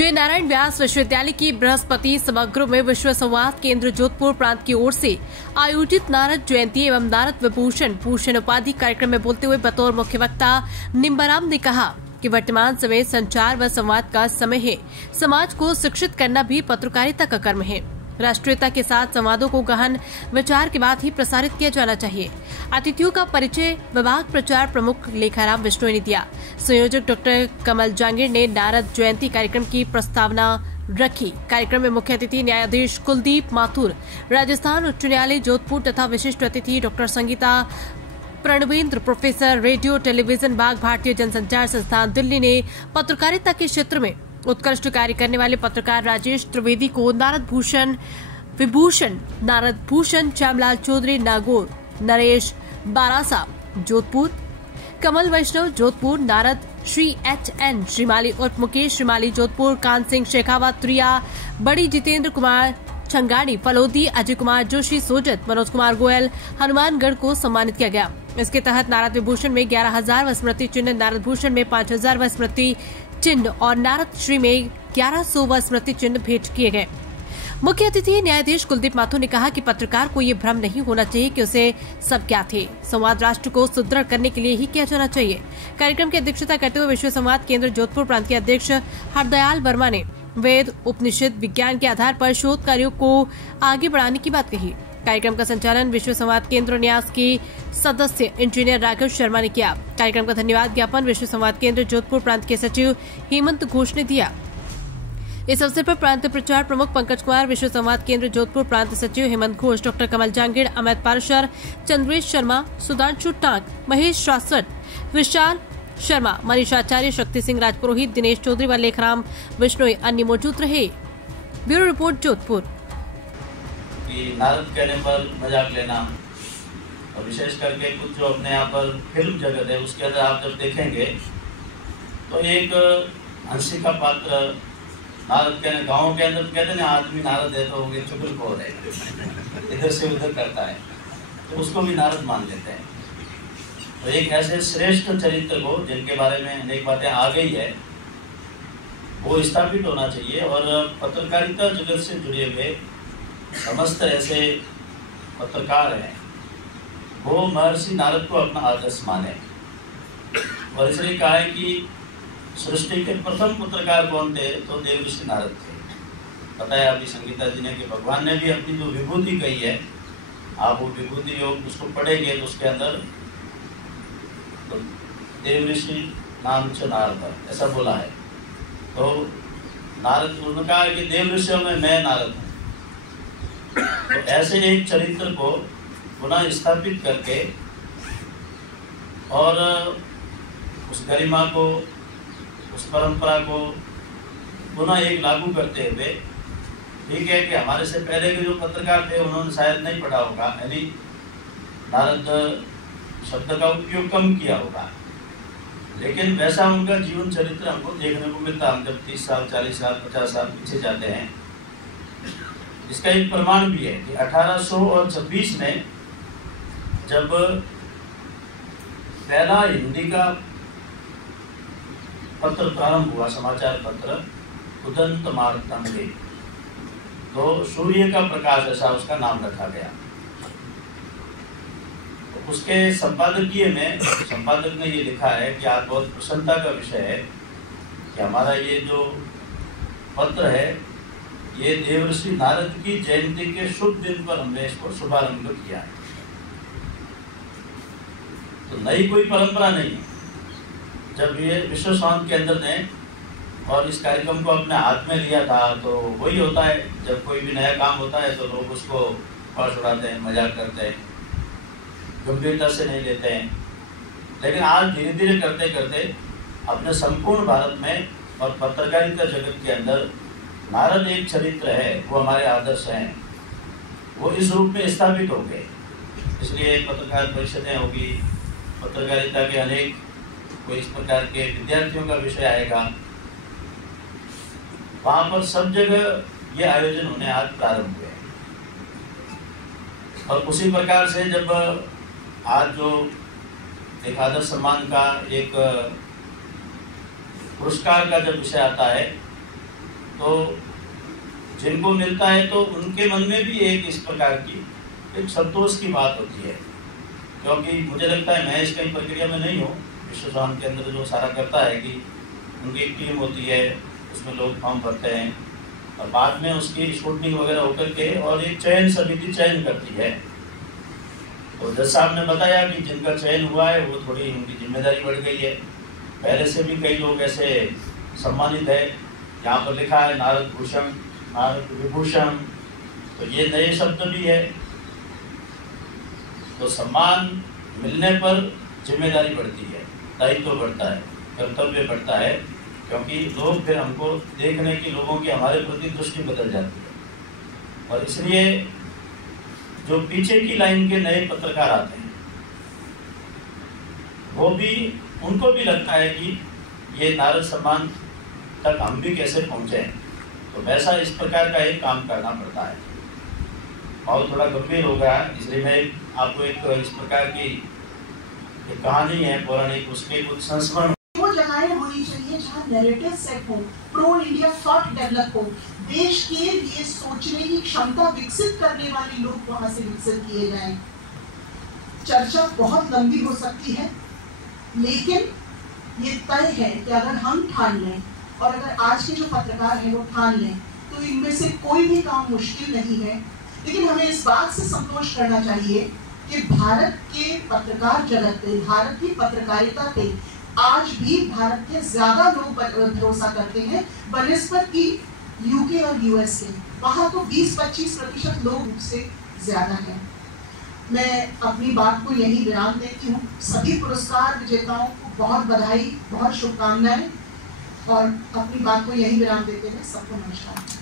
जय नारायण व्यास विश्वविद्यालय की बृहस्पति समग्र में विश्व संवाद केंद्र जोधपुर प्रांत की ओर से आयोजित नारद जयंती एवं नारद विभूषण भूषण उपाधि कार्यक्रम में बोलते हुए बतौर मुख्य वक्ता निम्बाराम ने कहा कि वर्तमान समय संचार व संवाद का समय है। समाज को शिक्षित करना भी पत्रकारिता का कर्म है। राष्ट्रीयता के साथ संवादों को गहन विचार के बाद ही प्रसारित किया जाना चाहिए। अतिथियों का परिचय विभाग प्रचार प्रमुख लेखाराम विश्नोई ने दिया। संयोजक डॉक्टर कमल जांगीर ने नारद जयंती कार्यक्रम की प्रस्तावना रखी। कार्यक्रम में मुख्य अतिथि न्यायाधीश कुलदीप माथुर, राजस्थान उच्च न्यायालय जोधपुर तथा विशिष्ट अतिथि doctor Sangeeta Pranvendra, professor radio television विभाग भारतीय जनसंचार संस्थान दिल्ली ने पत्रकारिता के क्षेत्र में उत्कृष्ट कार्य करने वाले पत्रकार राजेश त्रिवेदी को नारद विभूषण नारद भूषण, श्यामलाल चौधरी नागौर, नरेश बारासा जोधपुर, कमल वैष्णव जोधपुर, नारद श्री HN श्रीमाली उर्फ मुकेश श्रीमाली जोधपुर, कान सिंह शेखावत त्रिया, बड़ी जितेंद्र कुमार छंगाड़ी फलोदी, अजय कुमार जोशी सोजत, मनोज कुमार गोयल हनुमानगढ़ को सम्मानित किया गया। इसके तहत नारद विभूषण में 11,000 व स्मृति चिन्ह, नारद भूषण में 5,000 व स्मृति चिन्ह और नारद श्री में 1100 व स्मृति चिन्ह भेंट किए गए। मुख्य अतिथि न्यायाधीश कुलदीप माथुर ने कहा कि पत्रकार को ये भ्रम नहीं होना चाहिए कि उसे सब क्या थे। संवाद राष्ट्र को सुदृढ़ करने के लिए ही किया जाना चाहिए। कार्यक्रम की अध्यक्षता करते हुए विश्व संवाद केंद्र जोधपुर प्रांत के अध्यक्ष हरदयाल वर्मा ने वेद उपनिषद विज्ञान के आधार पर शोध कार्यों को आगे बढ़ाने की बात कही। कार्यक्रम का संचालन विश्व संवाद केंद्र न्यास की सदस्य इंजीनियर राघव शर्मा ने किया। कार्यक्रम का धन्यवाद ज्ञापन विश्व संवाद केंद्र जोधपुर प्रांत के सचिव हेमंत घोष ने दिया। इस अवसर पर प्रांत प्रचार प्रमुख पंकज कुमार, विश्व संवाद केंद्र जोधपुर प्रांत सचिव हेमंत घोष, डॉक्टर कमल जांगीर, अमित पारशर, चंद्रेश शर्मा, सुधांशु टांक, महेश शाश्वत, विशाल शर्मा, मनीषा आचार्य, शक्ति सिंह राजपुरोहित, दिनेश चौधरी व लेखराम विश्नोई अन्य मौजूद रहे। Bureau report Jodhpur. नारद कहने पर मजाक लेना और विशेष करके कुछ जो अपने यहाँ पर फिल्म जगत है उसके अंदर आप जब देखेंगे तो एक हंसी का पात्र नारद कहने गाँव के अंदर कहते ना आदमी नारद है तो ये चुगलखोर है, इधर से उधर करता है, तो उसको भी नारद मान लेते हैं। तो एक ऐसे श्रेष्ठ चरित्र को जिनके बारे में अनेक बातें आ गई है वो स्थापित होना चाहिए और पत्रकारिता जगत से जुड़े हुए समस्त ऐसे पत्रकार हैं वो महर्षि नारद को अपना आदर्श माने और इसलिए कहा है कि सृष्टि के प्रथम पत्रकार कौन थे तो देवऋषि नारद थे। बताया अभी संगीता जी ने कि भगवान ने भी अपनी जो विभूति कही है, आप वो विभूति योग उसको पढ़ेंगे तो उसके अंदर तो देवऋषि नाम च नारद ऐसा बोला है। तो नारद उन्होंने कहा कि देवऋषियों में मैं नारद हूँ। तो ऐसे एक चरित्र को पुनः स्थापित करके और उस गरिमा को, उस परंपरा को पुनः एक लागू करते हुए, ठीक है कि हमारे से पहले के जो पत्रकार थे उन्होंने शायद नहीं पढ़ा होगा, यानी नारद शब्द का उपयोग कम किया होगा, लेकिन वैसा उनका जीवन चरित्र हमको देखने को मिलता। हम जब 30 साल 40 साल 50 साल पीछे जाते हैं, इसका एक प्रमाण भी है कि 1826 में जब पहला हिंदी का पत्र प्रारंभ हुआ, समाचार पत्र उदंत मार्तंडे, तो सूर्य का प्रकाश ऐसा उसका नाम रखा गया। तो उसके संपादकीय में संपादक ने ये लिखा है कि आज बहुत प्रसन्नता का विषय है कि हमारा ये जो पत्र है ये देवऋषि नारद की जयंती के शुभ दिन पर हमने इसको शुभारंभ किया है। तो नई कोई परंपरा नहीं है। जब ये विश्व संवाद केंद्र ने और इस कार्यक्रम को अपने हाथ में लिया था तो वही होता है, जब कोई भी नया काम होता है तो लोग उसको फर्श उड़ाते हैं, मजाक करते हैं, गंभीरता से नहीं लेते हैं। लेकिन आज धीरे धीरे करते करते अपने संपूर्ण भारत में और पत्रकारिता जगत के अंदर नारद एक चरित्र है, वो हमारे आदर्श हैं, वो इस रूप में स्थापित हो गए। इसलिए पत्रकार परिषदें होगी, पत्रकारिता के अनेक कोई इस प्रकार के विद्यार्थियों का विषय आएगा, वहाँ पर सब जगह ये आयोजन होने आज प्रारंभ हुए। और उसी प्रकार से जब आज जो एक आदर्श सम्मान का एक पुरस्कार का जब विषय आता है तो जिनको मिलता है तो उनके मन में भी एक इस प्रकार की एक संतोष की बात होती है, क्योंकि मुझे लगता है मैं इस कई प्रक्रिया में नहीं हूँ। विश्व स्वास्थ्य केंद्र जो सारा करता है कि उनकी एक टीम होती है, उसमें लोग फॉर्म भरते हैं और बाद में उसकी स्क्रूटनिंग वगैरह होकर के और एक चयन समिति चयन करती है। तो जज साहब ने बताया कि जिनका चयन हुआ है वो थोड़ी उनकी जिम्मेदारी बढ़ गई है। पहले से भी कई लोग ऐसे सम्मानित है, यहाँ पर लिखा है नारद भूषण, नारद विभूषण, तो ये नए शब्द भी है। तो सम्मान मिलने पर जिम्मेदारी बढ़ती है, दायित्व बढ़ता है, कर्तव्य बढ़ता है, क्योंकि लोग फिर हमको देखने की, लोगों की हमारे प्रति दृष्टि बदल जाती है। और इसलिए जो पीछे की लाइन के नए पत्रकार आते हैं वो भी, उनको भी लगता है कि ये नारद सम्मान तक हम भी कैसे पहुँचे, तो वैसा इस प्रकार का एक काम करना पड़ता है। और थोड़ा गंभीर हो गया, इसलिए मैं आपको एक इस प्रकार की एक कहानी है पौराणिक, उसके कुछ संस्मरण। वो जगहें होनी चाहिए जहाँ नैरेटिव सेट हो, प्रो इंडिया थॉट डेवलप हो, देश के लिए सोचने की क्षमता विकसित करने वाले लोग वहां से विकसित किए जाएं। चर्चा बहुत लंबी हो सकती है, लेकिन ये तय है कि अगर हम ठान लें और अगर आज के जो पत्रकार हैं वो ठान लें तो इनमें से कोई भी काम मुश्किल नहीं है। लेकिन हमें इस बात से संतोष करना चाहिए कि भारत के पत्रकार जगत पे, भारत की पत्रकारिता पे आज भी भारत के ज्यादा लोग भरोसा करते हैं बनिस्बत की यूके और यूएस के। वहाँ तो 20-25% लोग उससे ज्यादा हैं। मैं अपनी बात को यही विराम देती हूँ। सभी पुरस्कार विजेताओं को बहुत बधाई, बहुत शुभकामनाएं, और अपनी बात को यही विराम देते हुए सबको नमस्कार।